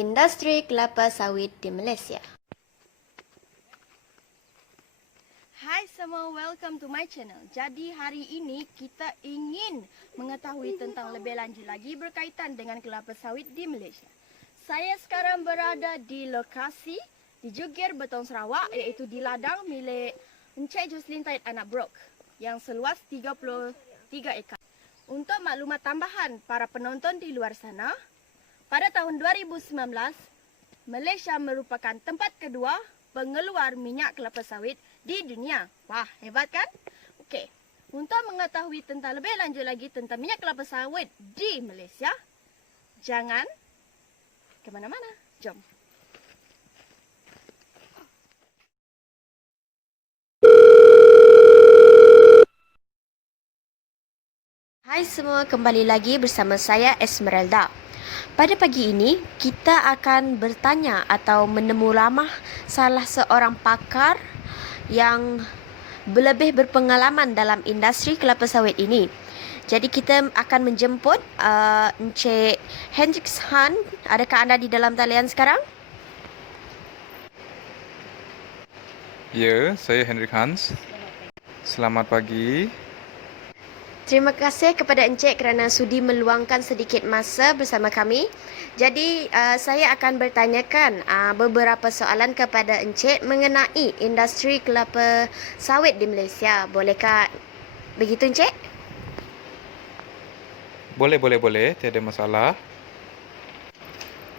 industri kelapa sawit di Malaysia. Hai semua, welcome to my channel. Jadi hari ini kita ingin mengetahui tentang lebih lanjut lagi berkaitan dengan kelapa sawit di Malaysia. Saya sekarang berada di lokasi di Jugir, Betong, Sarawak, iaitu di ladang milik Encik Jocelyn Taib Anak Brok yang seluas 33 ekar. Untuk maklumat tambahan para penonton di luar sana, pada tahun 2019, Malaysia merupakan tempat kedua pengeluar minyak kelapa sawit di dunia. Wah, hebat kan? Okey, untuk mengetahui tentang lebih lanjut lagi tentang minyak kelapa sawit di Malaysia, jangan ke mana-mana. Jom. Hai semua, kembali lagi bersama saya Esmeralda. Pada pagi ini, kita akan bertanya atau menemu ramah salah seorang pakar yang lebih berpengalaman dalam industri kelapa sawit ini. Jadi kita akan menjemput Encik Hendrik Han. Adakah anda di dalam talian sekarang? Ya, saya Hendrik Hans. Selamat pagi. Terima kasih kepada Encik kerana sudi meluangkan sedikit masa bersama kami. Jadi saya akan bertanyakan beberapa soalan kepada Encik mengenai industri kelapa sawit di Malaysia. Bolehkah begitu, Encik? Boleh. Tiada masalah.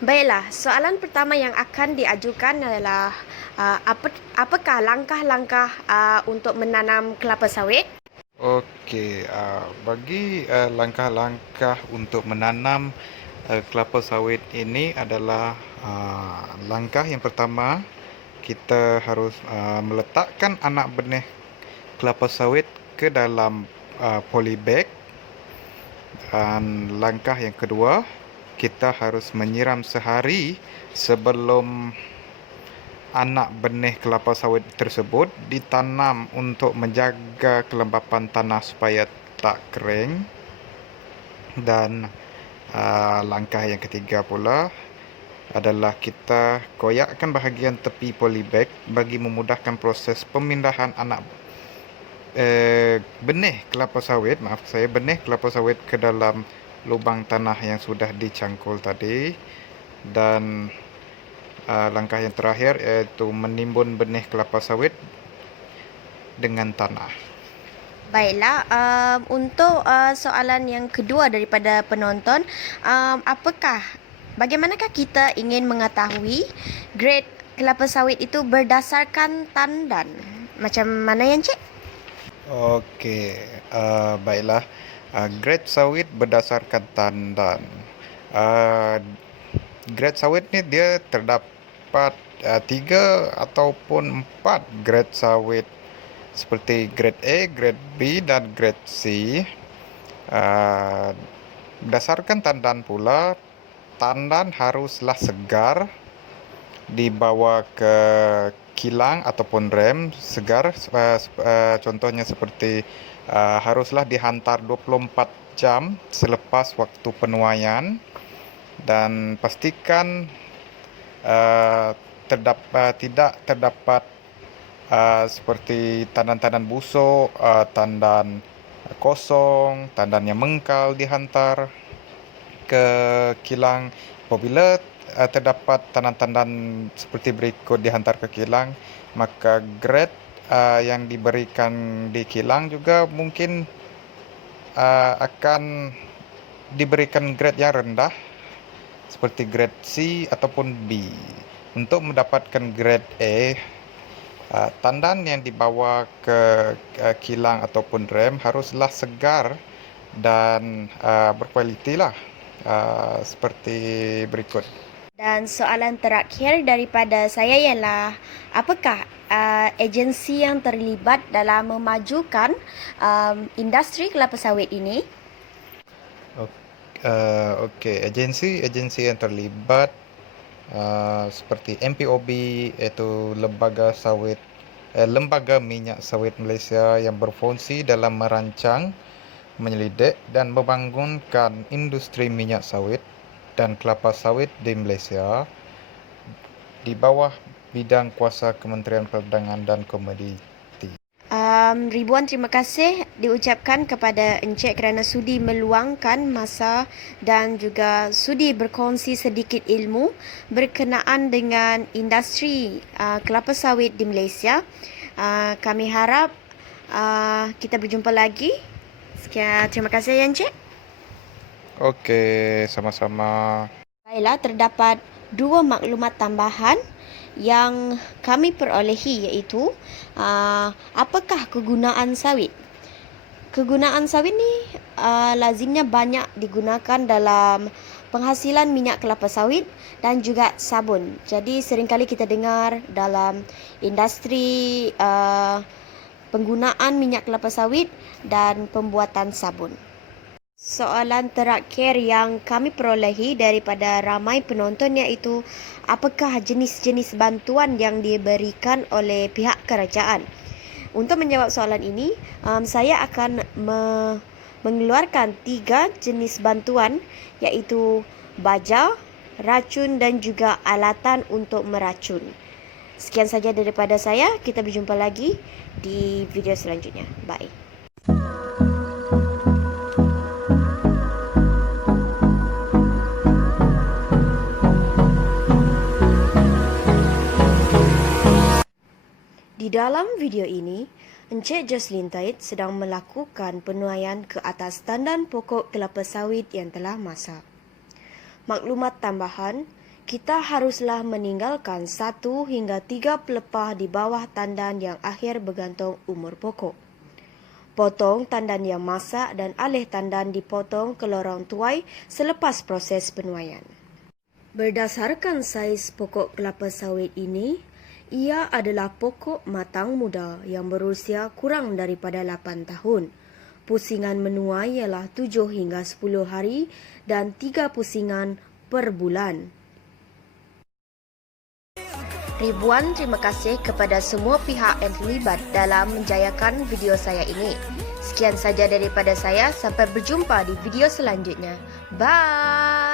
Baiklah, soalan pertama yang akan diajukan adalah apakah langkah-langkah untuk menanam kelapa sawit? Okey, bagi langkah-langkah untuk menanam kelapa sawit ini adalah langkah yang pertama, kita harus meletakkan anak benih kelapa sawit ke dalam polybag. Dan langkah yang kedua, kita harus menyiram sehari sebelum anak benih kelapa sawit tersebut ditanam untuk menjaga kelembapan tanah supaya tak kering. Dan langkah yang ketiga pula adalah kita koyakkan bahagian tepi polybag bagi memudahkan proses pemindahan anak benih kelapa sawit ke dalam lubang tanah yang sudah dicangkul tadi. Dan langkah yang terakhir iaitu menimbun benih kelapa sawit dengan tanah. Baiklah, untuk soalan yang kedua daripada penonton, bagaimanakah kita ingin mengetahui grade kelapa sawit itu berdasarkan tandan? Macam mana ya, Encik? Okey, baiklah. Grade sawit berdasarkan tandan. Grade sawit ni dia terdapat 3 ataupun 4 grade sawit seperti grade A, grade B dan grade C. Berdasarkan tandan pula, tandan haruslah segar, dibawa ke kilang ataupun rem segar. Contohnya seperti haruslah dihantar 24 jam selepas waktu penuaian. Dan pastikan tidak terdapat seperti tandan-tandan busuk, tandan kosong, tandan yang mengkal dihantar ke kilang. Apabila terdapat tandan-tandan seperti berikut dihantar ke kilang, maka grade yang diberikan di kilang juga mungkin akan diberikan grade yang rendah seperti grade C ataupun B. Untuk mendapatkan grade A, tandan yang dibawa ke kilang ataupun rem haruslah segar dan berkualiti lah, seperti berikut. Dan soalan terakhir daripada saya ialah apakah agensi yang terlibat dalam memajukan industri kelapa sawit ini? Okey, agensi yang terlibat seperti MPOB, iaitu Lembaga Minyak Sawit Malaysia, yang berfungsi dalam merancang, menyelidik dan membangunkan industri minyak sawit. dan kelapa sawit di Malaysia di bawah bidang kuasa Kementerian Perdagangan dan Komoditi. Ribuan terima kasih diucapkan kepada Encik kerana sudi meluangkan masa dan juga sudi berkongsi sedikit ilmu berkenaan dengan industri kelapa sawit di Malaysia. Kami harap kita berjumpa lagi. Sekian, terima kasih ya Encik. Okey, sama-sama. Baiklah, terdapat dua maklumat tambahan yang kami perolehi, iaitu apakah kegunaan sawit. Kegunaan sawit ni lazimnya banyak digunakan dalam penghasilan minyak kelapa sawit dan juga sabun. Jadi seringkali kita dengar dalam industri penggunaan minyak kelapa sawit dan pembuatan sabun. Soalan terakhir yang kami perolehi daripada ramai penonton iaitu apakah jenis-jenis bantuan yang diberikan oleh pihak kerajaan. Untuk menjawab soalan ini, saya akan mengeluarkan 3 jenis bantuan iaitu baja, racun dan juga alatan untuk meracun. Sekian saja daripada saya. Kita berjumpa lagi di video selanjutnya. Bye. Di dalam video ini, Encik Jocelyn Tait sedang melakukan penuaian ke atas tandan pokok kelapa sawit yang telah masak. Maklumat tambahan, kita haruslah meninggalkan 1 hingga 3 pelepah di bawah tandan yang akhir bergantung umur pokok. Potong tandan yang masak dan alih tandan dipotong ke lorong tuai selepas proses penuaian. Berdasarkan saiz pokok kelapa sawit ini, ia adalah pokok matang muda yang berusia kurang daripada 8 tahun. Pusingan menuai ialah 7 hingga 10 hari dan 3 pusingan per bulan. Ribuan terima kasih kepada semua pihak yang terlibat dalam menjayakan video saya ini. Sekian saja daripada saya, sampai berjumpa di video selanjutnya. Bye!